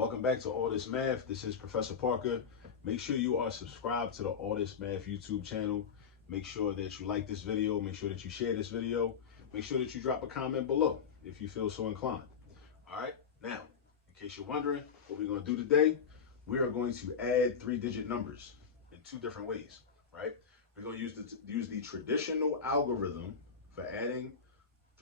Welcome back to All This Math. This is Professor Parker. Make sure you are subscribed to the All This Math YouTube channel. Make sure that you like this video. Make sure that you share this video. Make sure that you drop a comment below if you feel so inclined. All right, now, in case you're wondering what we're going to do today, we are going to add three-digit numbers in two different ways, right? We're going to use the traditional algorithm for adding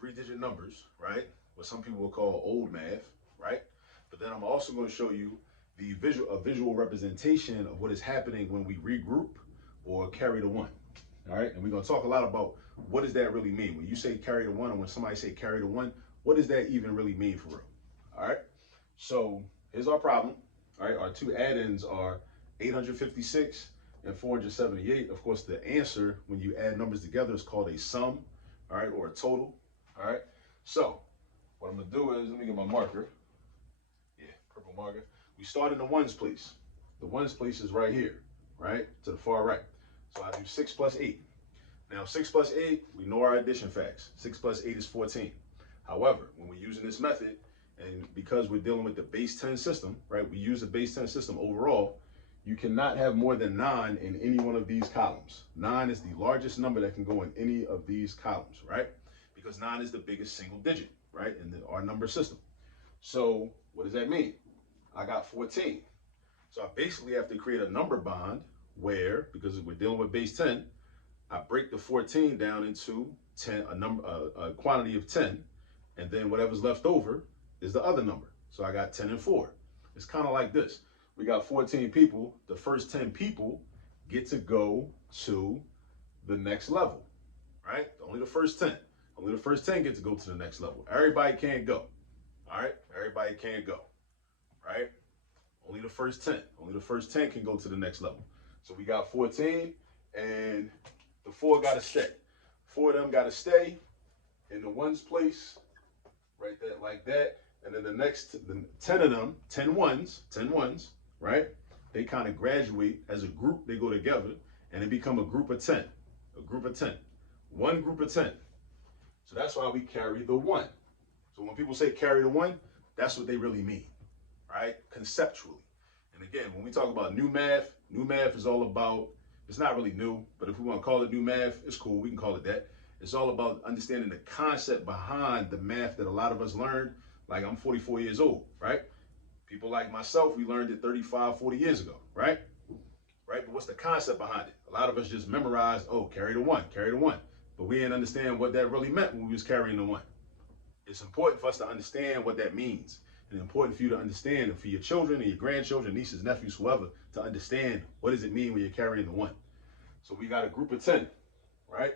three-digit numbers, right? What some people will call old math, right? But then I'm also going to show you the visual representation of what is happening when we regroup or carry the one. All right, and we're going to talk a lot about what does that really mean when you say carry the one, or when somebody say carry the one. What does that even really mean for real? All right, so here's our problem. All right, our two add-ins are 856 and 478. Of course, the answer when you add numbers together is called a sum, all right, or a total. All right, so what I'm going to do is, let me get my marker. Purple marker. We start in the ones place. The ones place is right here, right? To the far right. So I do 6 plus 8. Now 6 plus 8, we know our addition facts. 6 plus 8 is 14. However, when we're using this method, and because we're dealing with the base 10 system, right? We use the base 10 system overall, you cannot have more than 9 in any one of these columns. 9 is the largest number that can go in any of these columns, right? Because 9 is the biggest single digit, right? In our number system. So what does that mean? I got 14. So I basically have to create a number bond where, because we're dealing with base 10, I break the 14 down into 10, a quantity of 10, and then whatever's left over is the other number. So I got 10 and 4. It's kind of like this. We got 14 people. The first 10 people get to go to the next level, right? Only the first 10. Only the first 10 get to go to the next level. Everybody can't go, all right? Everybody can't go. Right? Only the first 10. Only the first 10 can go to the next level. So we got 14, and the 4 got to stay. 4 of them got to stay in the ones place, right there, like that. And then the next, the 10 of them, 10 ones, right? They kind of graduate as a group. They go together, and they become a group of 10. A group of 10. One group of 10. So that's why we carry the 1. So when people say carry the 1, that's what they really mean. Right? Conceptually. And again, when we talk about new math is all about, it's not really new, but if we want to call it new math, it's cool. We can call it that. It's all about understanding the concept behind the math that a lot of us learned. Like, I'm 44 years old, right? People like myself, we learned it 35, 40 years ago, right? Right? But what's the concept behind it? A lot of us just memorized, oh, carry the 1, carry the 1. But we didn't understand what that really meant when we was carrying the 1. It's important for us to understand what that means. And important for you to understand, and for your children and your grandchildren, nieces, nephews, whoever, to understand what does it mean when you're carrying the 1. So we got a group of 10, right?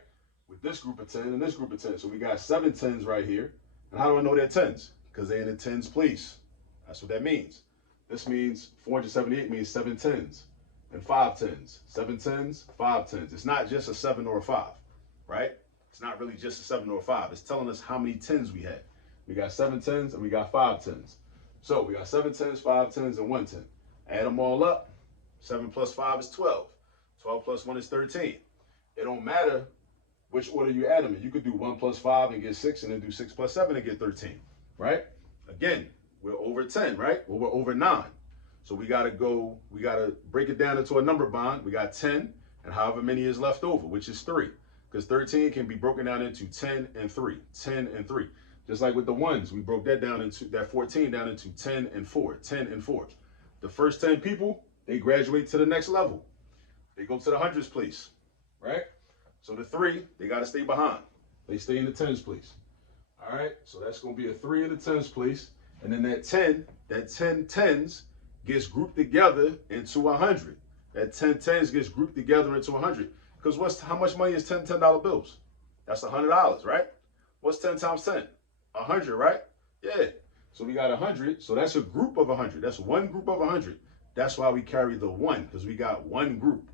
With this group of 10 and this group of 10. So we got 7 10s right here. And how do I know they're 10s? Because they're in the 10s place. That's what that means. This means 478 means 7 10s and 5 10s. 7 10s, 5 10s. It's not just a 7 or a 5, right? It's not really just a 7 or a 5. It's telling us how many 10s we had. We got 7 10s and we got 5 10s. So we got 7 10s, 5 10s, and 1 10. Add them all up. 7 plus 5 is 12. 12 plus 1 is 13. It don't matter which order you add them in. You could do 1 plus 5 and get 6, and then do 6 plus 7 and get 13, right? Again, we're over 10, right? Well, we're over 9. So we got to break it down into a number bond. We got 10 and however many is left over, which is 3. Because 13 can be broken down into 10 and 3. 10 and 3. Just like with the ones, we broke that down into that 14 down into 10 and 4, 10 and 4. The first 10 people, they graduate to the next level. They go to the hundreds place, right? So the 3, they got to stay behind. They stay in the tens place. All right, so that's going to be a 3 in the tens place. And then that 10 tens gets grouped together into 100. That 10 tens gets grouped together into 100. Because how much money is 10 $10 bills? That's $100, right? What's 10 times 10? 100, right? Yeah. So we got 100. So that's a group of 100. That's one group of 100. That's why we carry the 1, because we got one group.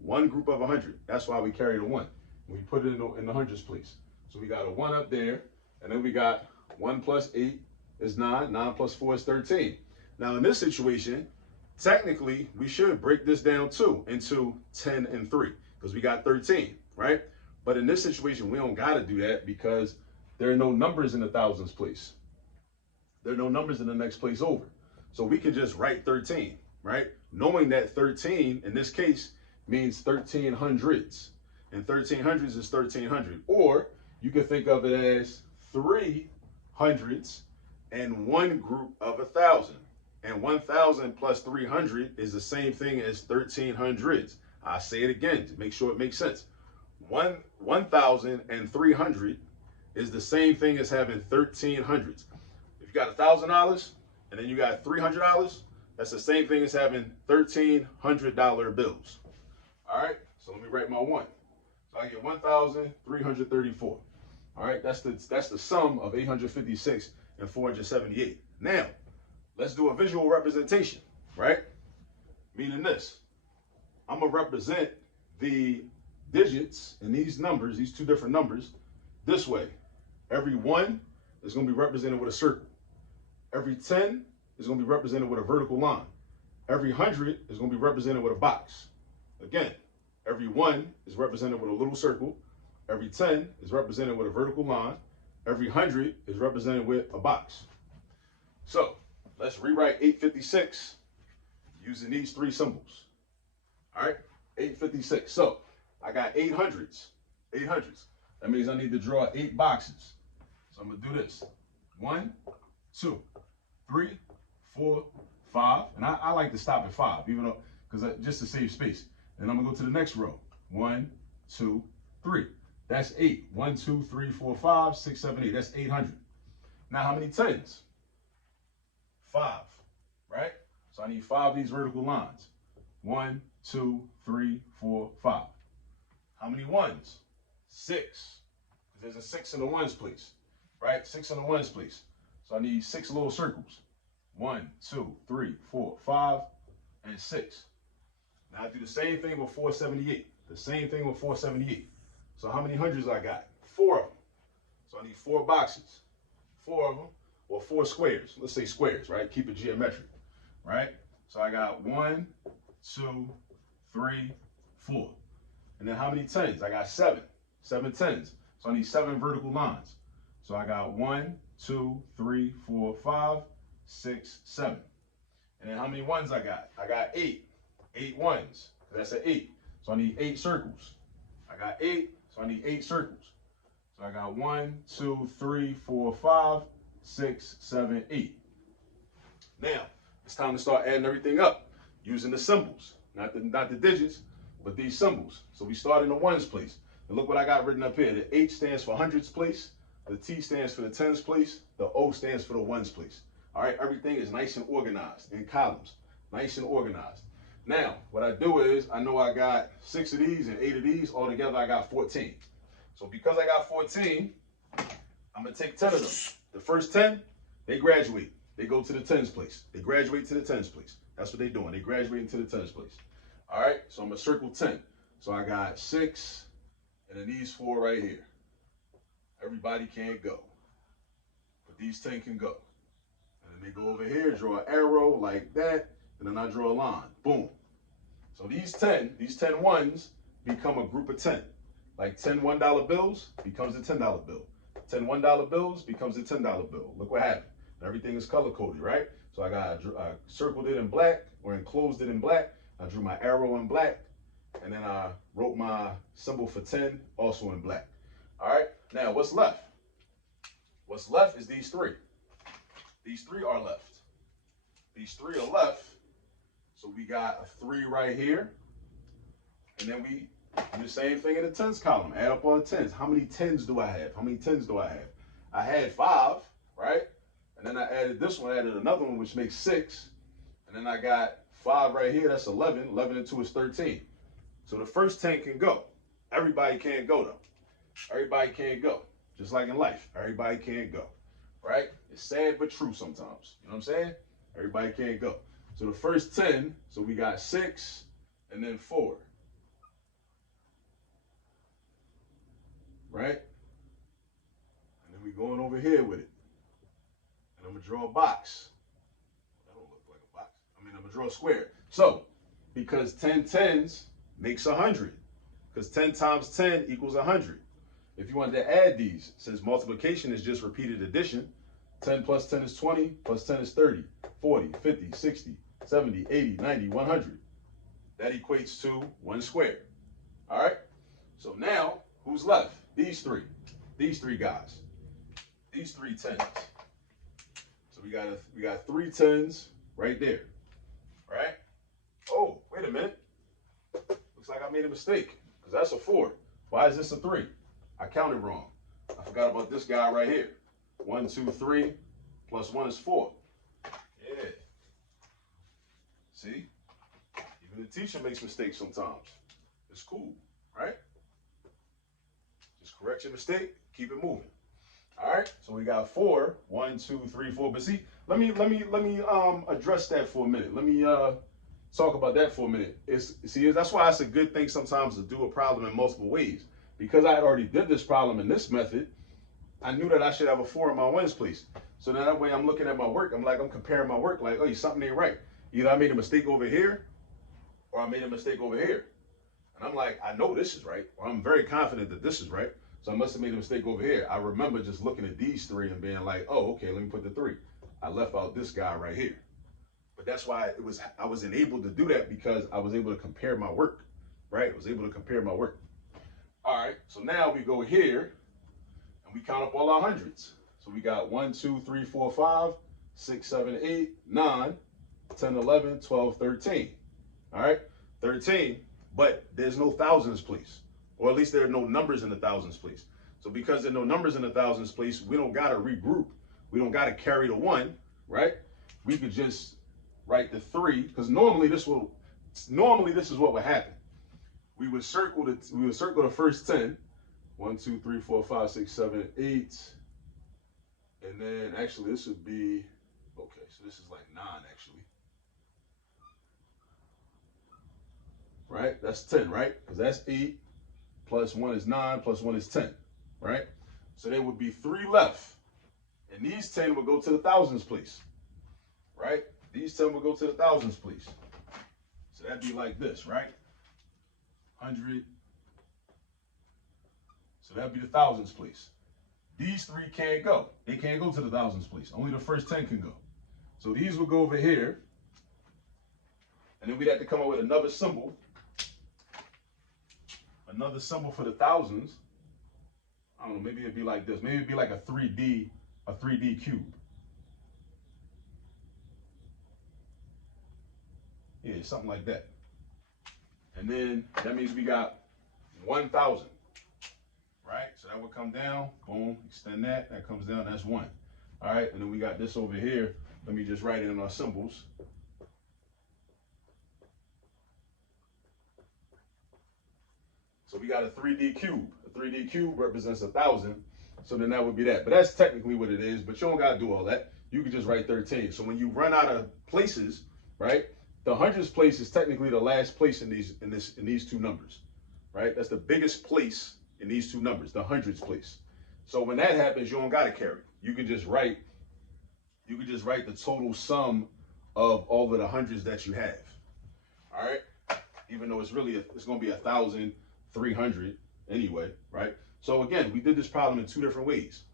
One group of 100. That's why we carry the 1. We put it in the hundreds place. So we got a 1 up there, and then we got 1 plus 8 is 9. 9 plus 4 is 13. Now in this situation, technically we should break this down too into 10 and 3, because we got 13, right? But in this situation, we don't got to do that because there are no numbers in the thousands place. There are no numbers in the next place over. So we can just write 13, right? Knowing that 13, in this case, means 1300s. And 1300s is 1300. Or you can think of it as 300s and one group of 1,000. And 1,000 plus 300 is the same thing as 1300s. I say it again to make sure it makes sense. 1,300 is the same thing as having 1300s. If you got $1,000 and then you got $300, that's the same thing as having $1,300 bills. All right, so let me write my one. So I get 1,334. All right, that's the sum of 856 and 478. Now, let's do a visual representation, right? Meaning this, I'm gonna represent the digits in these numbers, these two different numbers, this way. Every 1 is gonna be represented with a circle. Every 10 is gonna be represented with a vertical line. Every 100 is gonna be represented with a box. Again, every 1 is represented with a little circle. Every 10 is represented with a vertical line. Every 100 is represented with a box. So let's rewrite 856 using these three symbols. All right, 856. So I got 800s. That means I need to draw 8 boxes. So I'm gonna do this. 1, 2, 3, 4, 5. And I like to stop at 5, even though, because just to save space. And I'm gonna go to the next row. 1, 2, 3. That's 8. 1, 2, 3, 4, 5, 6, 7, 8. That's 800. Now how many 10s? 5, right? So I need 5 of these vertical lines. 1, 2, 3, 4, 5. How many 1s? 6. There's a 6 in the 1s place, right? 6 in the 1s place. So I need 6 little circles. 1, 2, 3, 4, 5, and 6. Now I do the same thing with 478. The same thing with 478. So how many hundreds I got? 4 of them. So I need 4 boxes. 4 of them, or 4 squares. Let's say squares, right? Keep it geometric, right? So I got 1, 2, 3, 4. And then how many 10s? I got 7. 7 10s. So I need 7 vertical lines. So I got 1, 2, 3, 4, 5, 6, 7. And then how many 1s I got? I got 8. 8 1s. That's an 8. So I need 8 circles. I got 8, so I need 8 circles. So I got 1, 2, 3, 4, 5, 6, 7, 8. Now, it's time to start adding everything up using the symbols. Not the digits, but these symbols. So we start in the 1s place. And look what I got written up here. The H stands for hundreds place. The T stands for the 10s place. The O stands for the 1s place. All right, everything is nice and organized in columns. Nice and organized. Now, what I do is, I know I got 6 of these and 8 of these. Altogether, I got 14. So because I got 14, I'm going to take 10 of them. The first 10, they graduate. They go to the 10s place. They graduate to the 10s place. That's what they're doing. They graduate into the 10s place. All right, so I'm going to circle 10. So I got 6, and then these 4 right here. Everybody can't go, but these 10 can go. And then they go over here, draw an arrow like that, and then I draw a line. Boom. So these 10 1s become a group of 10. Like 10 $1 bills becomes a $10 bill. 10 $1 bills becomes a $10 bill. Look what happened. Everything is color coded, right? So I circled it in black, or enclosed it in black. I drew my arrow in black, and then I wrote my symbol for 10 also in black. All right, now what's left? What's left is these 3. These 3 are left. These 3 are left. So we got a 3 right here. And then we do the same thing in the 10s column. Add up all the 10s. How many 10s do I have? How many 10s do I have? I had 5, right? And then I added this one, added another one, which makes 6. And then I got 5 right here, that's 11. 11 and 2 is 13. So the first 10 can go. Everybody can't go, though. Everybody can't go. Just like in life, everybody can't go, right? It's sad but true sometimes. You know what I'm saying? Everybody can't go. So the first 10, so we got 6 and then 4. Right? And then we going over here with it. And I'm going to draw a box. That don't look like a box. I'm going to draw a square. So, because 10 10s makes 100. Because 10 times 10 equals 100. If you wanted to add these, since multiplication is just repeated addition, 10 plus 10 is 20, plus 10 is 30. 40, 50, 60, 70, 80, 90, 100. That equates to 1 squared. All right? So now, who's left? These three guys. These 3 tens. So we got 3 tens right there. Right? Oh, wait a minute. Looks like I made a mistake, because that's a 4. Why is this a 3? I counted wrong. I forgot about this guy right here. 1, 2, 3, plus 1 is 4. Yeah. See? Even the teacher makes mistakes sometimes. It's cool, right? Just correct your mistake, keep it moving. All right, so we got 4, 1, 2, 3, 4. But see, let me address that for a minute. Let me talk about that for a minute. That's why it's a good thing sometimes to do a problem in multiple ways. Because I had already did this problem in this method, I knew that I should have a 4 in my ones place. So then that way I'm looking at my work. I'm comparing my work like, oh, something ain't right. Either I made a mistake over here or I made a mistake over here. And I'm like, I know this is right, or I'm very confident that this is right. So I must have made a mistake over here. I remember just looking at these 3 and being like, oh, okay, let me put the 3. I left out this guy right here. But that's why I was enabled to do that, because I was able to compare my work, right? I was able to compare my work. All right, so now we go here and we count up all our hundreds. So we got 1, 2, 3, 4, 5, 6, 7, 8, 9, 10, 11, 12, 13. All right, 13, but there's no thousands place, or at least there are no numbers in the thousands place. So because there are no numbers in the thousands place, we don't got to regroup. We don't got to carry the 1, right? We could just write the 3, because normally this is what would happen. We would circle the first 10. 1, 2, 3, 4, 5, 6, 7, 8. And then actually this would be, okay, so this is like 9 actually. Right? That's 10, right? Because that's 8 plus 1 is 9 plus 1 is 10, right? So there would be 3 left. And these 10 would go to the thousands place, right? These 10 would go to the thousands place. So that'd be like this, right? 100. So that'd be the thousands place. These 3 can't go. They can't go to the thousands place. Only the first 10 can go. So these will go over here. And then we'd have to come up with another symbol. Another symbol for the thousands. I don't know, maybe it'd be like this. Maybe it'd be like a 3D cube. Yeah, something like that. And then that means we got 1,000. Right? So that would come down, boom, extend that, that comes down, that's 1. All right, and then we got this over here. Let me just write it in our symbols. So we got a 3D cube. A 3D cube represents 1,000. So then that would be that. But that's technically what it is, but you don't got to do all that. You can just write 13. So when you run out of places, right, the hundreds place is technically the last place in these 2 numbers, right? That's the biggest place in these 2 numbers, the hundreds place. So when that happens, you don't got to carry. You can just write the total sum of all of the hundreds that you have. All right? Even though it's going to be 1,300 anyway, right? So again, we did this problem in 2 different ways,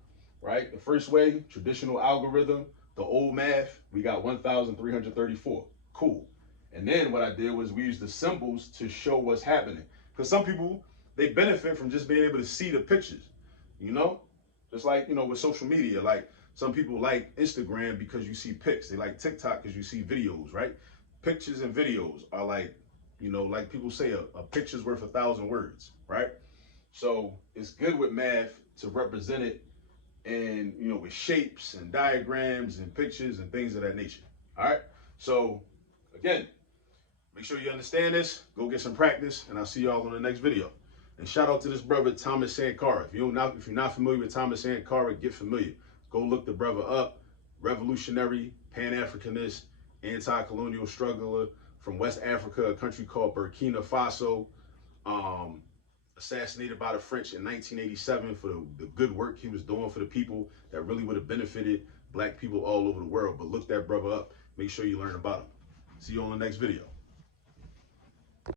right? The first way, traditional algorithm, the old math, we got 1,334. Cool. And then what I did was we used the symbols to show what's happening. Because some people, they benefit from just being able to see the pictures, you know? Just like, you know, with social media, like some people like Instagram because you see pics. They like TikTok because you see videos, right? Pictures and videos are like, you know, like people say, a picture's worth 1,000 words, right? So it's good with math to represent it and, you know, with shapes and diagrams and pictures and things of that nature. All right. So again, make sure you understand this, go get some practice, and I'll see y'all on the next video. And shout out to this brother, Thomas Sankara. If you're not familiar with Thomas Sankara, get familiar. Go look the brother up. Revolutionary, Pan-Africanist, anti-colonial struggler from West Africa, a country called Burkina Faso. Assassinated by the French in 1987 for the good work he was doing for the people that really would have benefited black people all over the world. But look that brother up. Make sure you learn about him. See you on the next video.